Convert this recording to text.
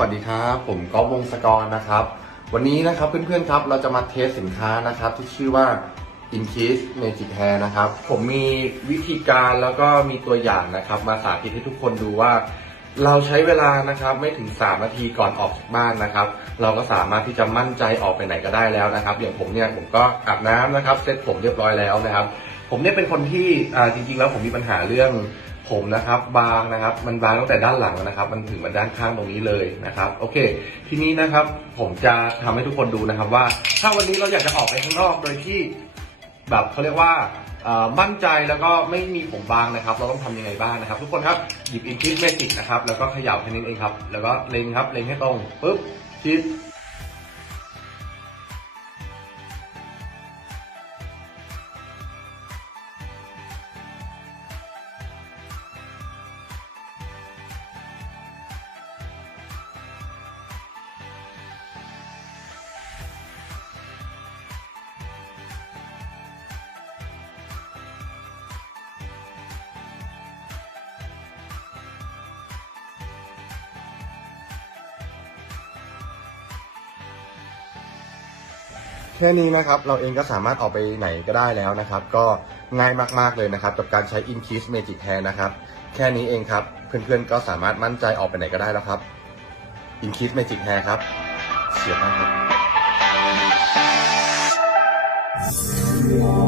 วัสดีครับ ผมก๊อฟวงศกรนะครับ วันนี้นะครับเพื่อนๆครับเราจะมาเทสสินค้านะครับที่ชื่อว่า Increase Magic Hair นะครับ ผมมีวิธีการแล้วก็มีตัวอย่างนะครับ มาสาธิตให้ทุกคนดูว่า เราใช้เวลานะครับไม่ถึง 3 นาทีก่อนออกจากบ้านนะครับ เราก็สามารถที่จะมั่นใจออกไปไหนก็ได้แล้วนะครับ อย่างผมเนี่ยผมก็อาบน้ำนะครับเซ็ตผมเรียบร้อยแล้วนะครับ ผมเนี่ยเป็นคนที่จริงๆ แล้วผมมีปัญหาเรื่อง ผมนะครับบางนะครับ มันบางตั้งแต่ด้านหลังนะครับ มันถึงมาด้านข้างตรงนี้เลยนะครับ โอเค ทีนี้นะครับ ผมจะทำให้ทุกคนดูนะครับ ว่า ถ้าวันนี้เราอยากจะออกไปข้างนอกโดยที่ แบบเขาเรียกว่ามั่นใจแล้วก็ไม่มีผมบางนะครับ เราต้องทำยังไงบ้างนะครับ ทุกคนครับหยิบอินคิสเมจิกนะครับ แล้วก็เขย่าแค่นี้เองครับ แล้วก็เล็งครับเล็งให้ตรงปุ๊บชิด แค่นี้นะครับ เราเองก็สามารถออกไปไหนก็ได้แล้วนะครับ ก็ง่ายมากๆเลยนะครับ กับการใช้ Increase Magic Hair นะครับ แค่นี้เองครับ เพื่อนๆก็สามารถมั่นใจออกไปไหนก็ได้แล้วครับ Increase Magic Hair ครับเฉียบมากครับ